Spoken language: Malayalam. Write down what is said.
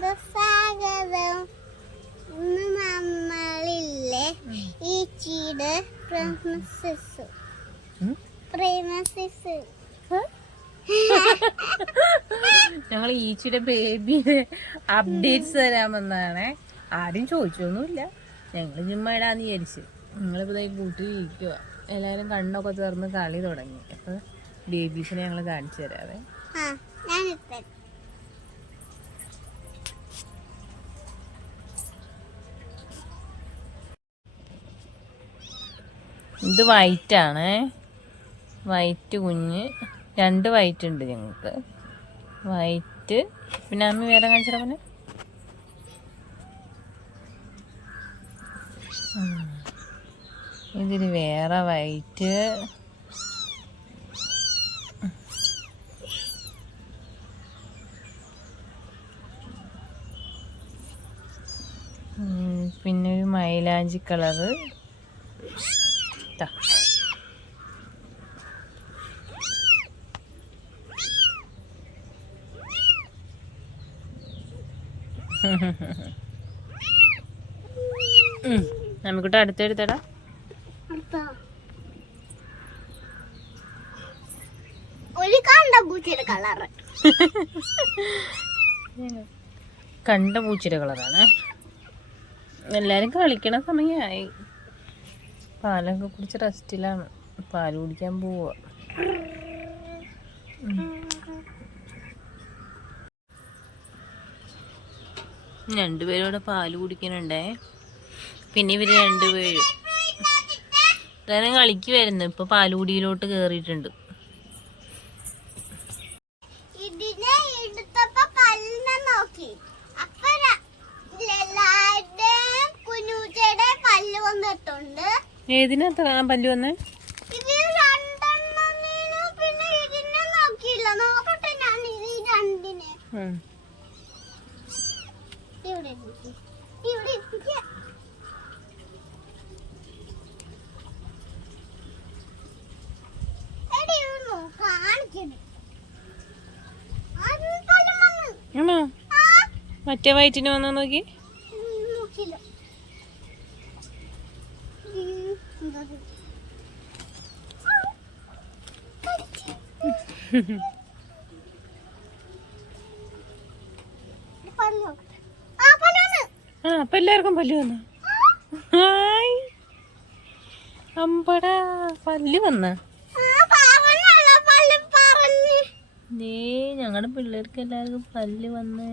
സ്വാഗതം. ഇന്ന് നമ്മളില്ലേ ഈച്ചിയുടെ പ്രേമസിസ് ഞങ്ങൾ ഈച്ചിയുടെ ബേബിയുടെ അപ്ഡേറ്റ്സ് തരാമെന്നാണ്. ആരും ചോദിച്ചൊന്നുമില്ല, ഞങ്ങൾ ചുമ്മാ ഇടാന്ന് വിചാരിച്ചു. നിങ്ങളിപ്പോൾ കൂട്ടിലിരിക്കുക, എല്ലാവരും കണ്ണൊക്കെ തുറന്ന് കളി തുടങ്ങി. അപ്പോൾ ബേബീസിനെ ഞങ്ങൾ കാണിച്ചു തരാവേ. ഇത് വൈറ്റാണ്, വൈറ്റ് കുഞ്ഞ്. 2 വൈറ്റ് ഉണ്ട് ഞങ്ങൾക്ക്. വൈറ്റ് പിന്നെ അമ്മ വേറെ കാണിച്ചാ പിന്നെ ഇതിന് വേറെ വൈറ്റ്. പിന്നെ ഒരു മൈലാഞ്ചി കളറ്. നമുക്കിട്ട് അടുത്തെടുത്തടാ. കണ്ട പൂച്ചയുടെ കളറാണ്. എല്ലാരും കളിക്കണ സമയമായി. പാലൊക്കെ കുടിച്ച് റെസ്റ്റിലാണ്. പാല് കുടിക്കാൻ പോവാ. രണ്ടുപേരും ഇവിടെ പാല് കുടിക്കുന്നുണ്ടേ. പിന്നെ ഇവര് രണ്ടുപേരും തന്നെ കളിക്ക് വരുന്നു. ഇപ്പൊ പാലുകുടിയിലോട്ട് കേറിയിട്ടുണ്ട്. ഏതിനാ പല്ല് വന്നേ? ആണോ? മറ്റേ വയറ്റിന് വന്നോ നോക്കി. അപ്പൊ എല്ലാവർക്കും പല്ല് വന്നു. ഹായ് അമ്പടാ, പല്ല് വന്ന. ഞങ്ങളുടെ പിള്ളേർക്ക് എല്ലാവർക്കും പല്ല് വന്നേ.